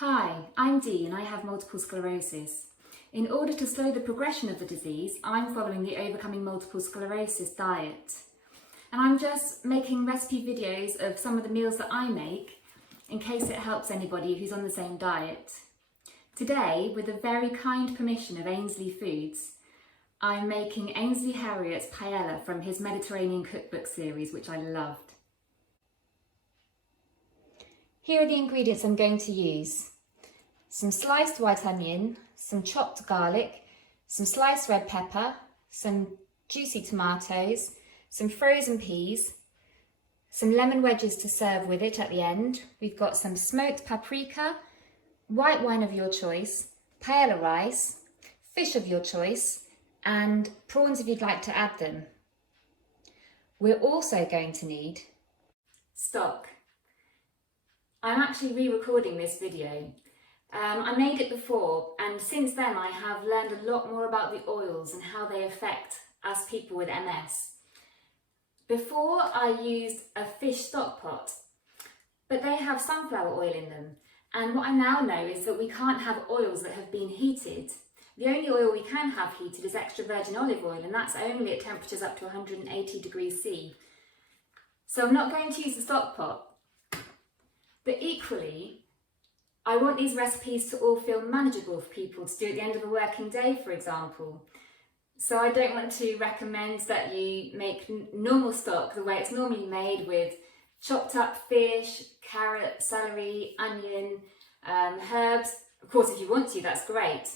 Hi, I'm Dee and I have multiple sclerosis. In order to slow the progression of the disease, I'm following the Overcoming Multiple Sclerosis diet. And I'm just making recipe videos of some of the meals that I make in case it helps anybody who's on the same diet. Today, with the very kind permission of Ainsley Foods, I'm making Ainsley Harriott's Paella from his Mediterranean cookbook series, which I loved. Here are the ingredients I'm going to use. Some sliced white onion, some chopped garlic, some sliced red pepper, some juicy tomatoes, some frozen peas, some lemon wedges to serve with it at the end. We've got some smoked paprika, white wine of your choice, paella rice, fish of your choice, and prawns if you'd like to add them. We're also going to need stock. I'm actually re-recording this video. I made it before, and since then I have learned a lot more about the oils and how they affect us people with MS. Before I used a fish stock pot, but they have sunflower oil in them, and what I now know is that we can't have oils that have been heated. The only oil we can have heated is extra virgin olive oil, and that's only at temperatures up to 180 degrees C. So I'm not going to use the stock pot. But equally, I want these recipes to all feel manageable for people to do at the end of a working day, for example. So I don't want to recommend that you make normal stock the way it's normally made, with chopped up fish, carrot, celery, onion, herbs. Of course, if you want to, that's great.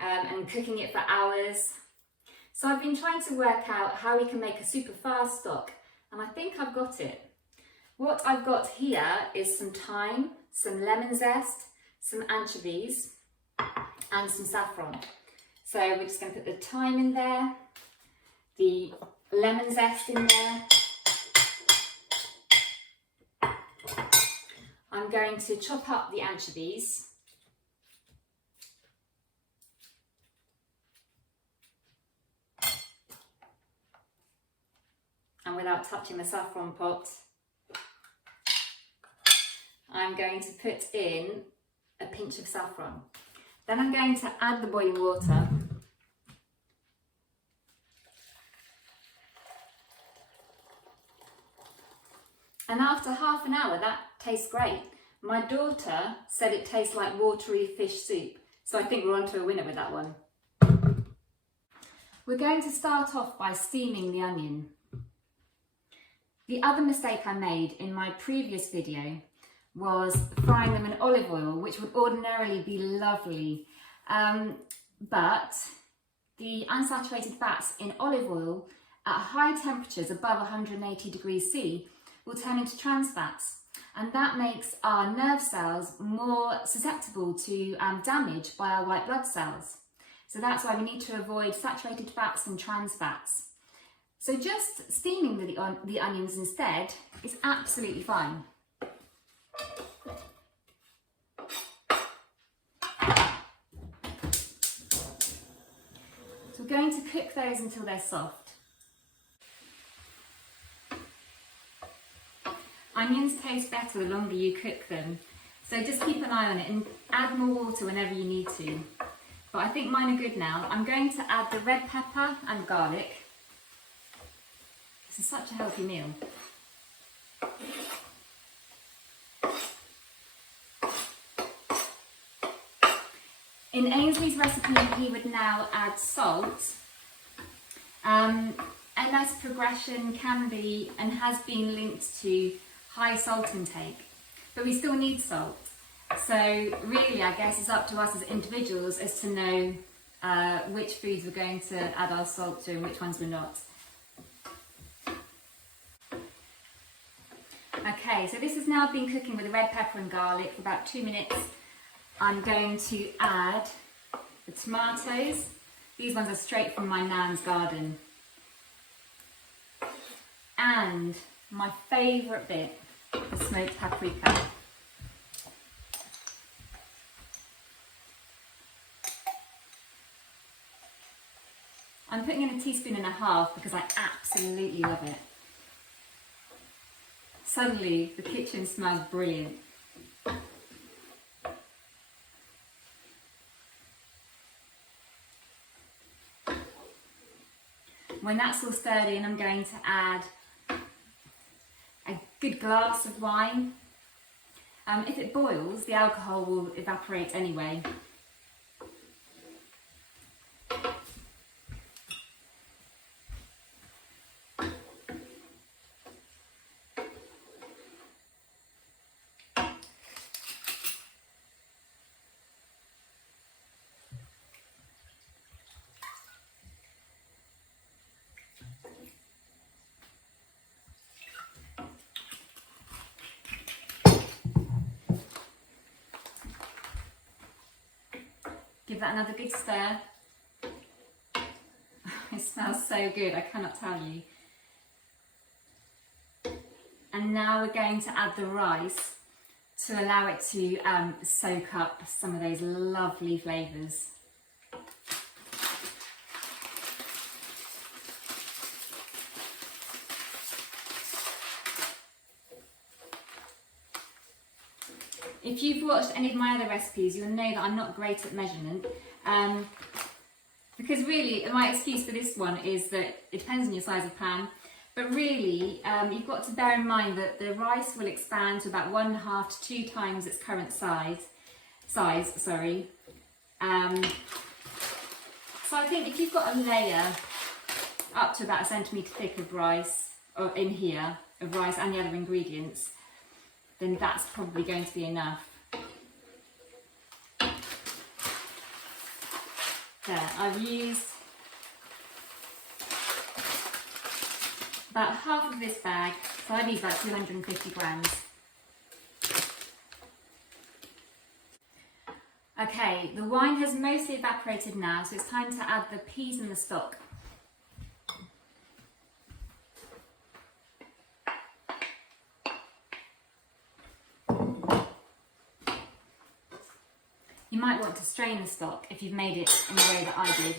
And cooking it for hours. So I've been trying to work out how we can make a super fast stock, and I think I've got it. What I've got here is some thyme, some lemon zest, some anchovies, and some saffron. So we're just going to put the thyme in there, the lemon zest in there. I'm going to chop up the anchovies. And without touching the saffron pot, I'm going to put in a pinch of saffron. Then I'm going to add the boiling water. And after half an hour, that tastes great. My daughter said it tastes like watery fish soup, so I think we're on to a winner with that one. We're going to start off by steaming the onion. The other mistake I made in my previous video was frying them in olive oil, which would ordinarily be lovely, but the unsaturated fats in olive oil at high temperatures above 180 degrees C will turn into trans fats, and that makes our nerve cells more susceptible to damage by our white blood cells. So that's why we need to avoid saturated fats and trans fats. So just steaming the onions instead is absolutely fine. So we're going to cook those until they're soft. Onions taste better the longer you cook them, so just keep an eye on it and add more water whenever you need to. But I think mine are good now. I'm going to add the red pepper and garlic. This is such a healthy meal. In Ainsley's recipe, he would now add salt. MS progression can be and has been linked to high salt intake, but we still need salt. So really, I guess it's up to us as individuals as to know which foods we're going to add our salt to and which ones we're not. Okay, so this has now been cooking with the red pepper and garlic for about 2 minutes. I'm going to add the tomatoes. These ones are straight from my nan's garden. And my favourite bit, the smoked paprika. I'm putting in 1.5 teaspoons because I absolutely love it. Suddenly, the kitchen smells brilliant. When that's all stirred in, I'm going to add a good glass of wine. If it boils, the alcohol will evaporate anyway. Give that another good stir. It smells so good, I cannot tell you. And now we're going to add the rice to allow it to soak up some of those lovely flavours. If you've watched any of my other recipes, you'll know that I'm not great at measurement, because really my excuse for this one is that it depends on your size of pan, but really you've got to bear in mind that the rice will expand to about 1.5 to 2 times its current size. So I think if you've got a layer up to about 1 centimetre thick of rice, or in here, of rice and the other ingredients, then that's probably going to be enough. There, I've used about half of this bag, so I've used about 250 grams. Okay, the wine has mostly evaporated now, so it's time to add the peas and the stock. You might want to strain the stock if you've made it in the way that I did.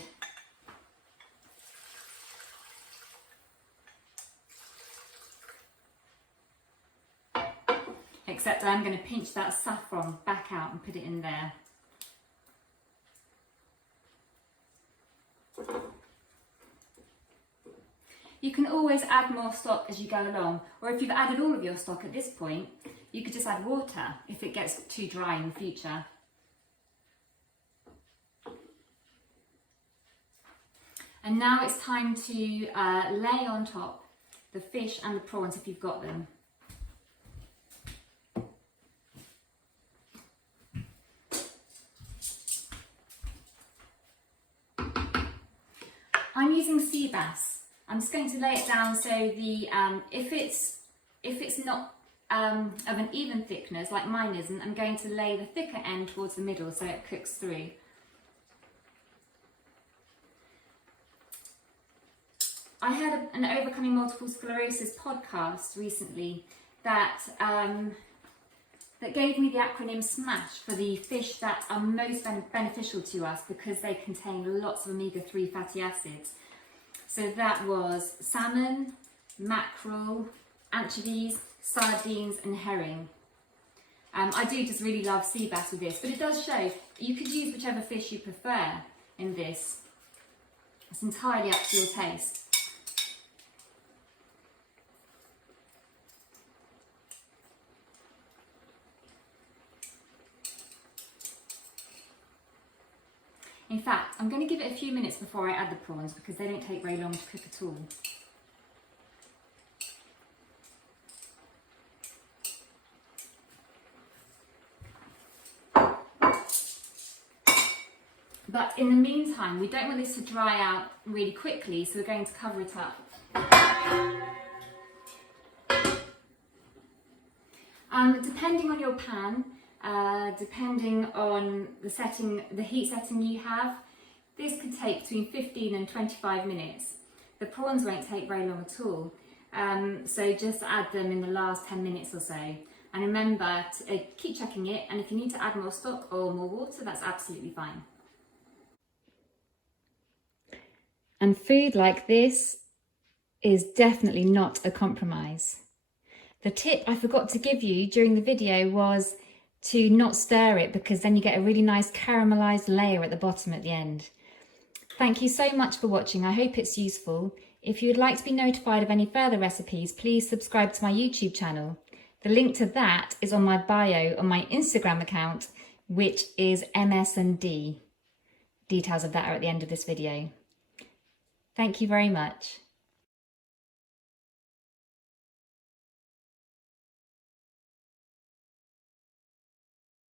Except I'm going to pinch that saffron back out and put it in there. You can always add more stock as you go along, or if you've added all of your stock at this point, you could just add water if it gets too dry in the future. And now it's time to lay on top the fish and the prawns if you've got them. I'm using sea bass. I'm just going to lay it down so the if it's not of an even thickness like mine isn't, I'm going to lay the thicker end towards the middle so it cooks through. I had an Overcoming Multiple Sclerosis podcast recently that that gave me the acronym SMASH for the fish that are most beneficial to us because they contain lots of omega-3 fatty acids. So that was salmon, mackerel, anchovies, sardines and herring. I do just really love sea bass with this, but it does show you could use whichever fish you prefer in this. It's entirely up to your taste. In fact, I'm going to give it a few minutes before I add the prawns because they don't take very long to cook at all. But in the meantime, we don't want this to dry out really quickly, so we're going to cover it up. Depending on your pan, depending on the heat setting you have, this could take between 15 and 25 minutes. The prawns won't take very long at all, so just add them in the last 10 minutes or so. And remember to keep checking it, and if you need to add more stock or more water, that's absolutely fine. And food like this is definitely not a compromise. The tip I forgot to give you during the video was to not stir it because then you get a really nice caramelized layer at the bottom at the end. Thank you so much for watching. I hope it's useful. If you would like to be notified of any further recipes, please subscribe to my YouTube channel. The link to that is on my bio on my Instagram account, which is MS&D. Details of that are at the end of this video. Thank you very much.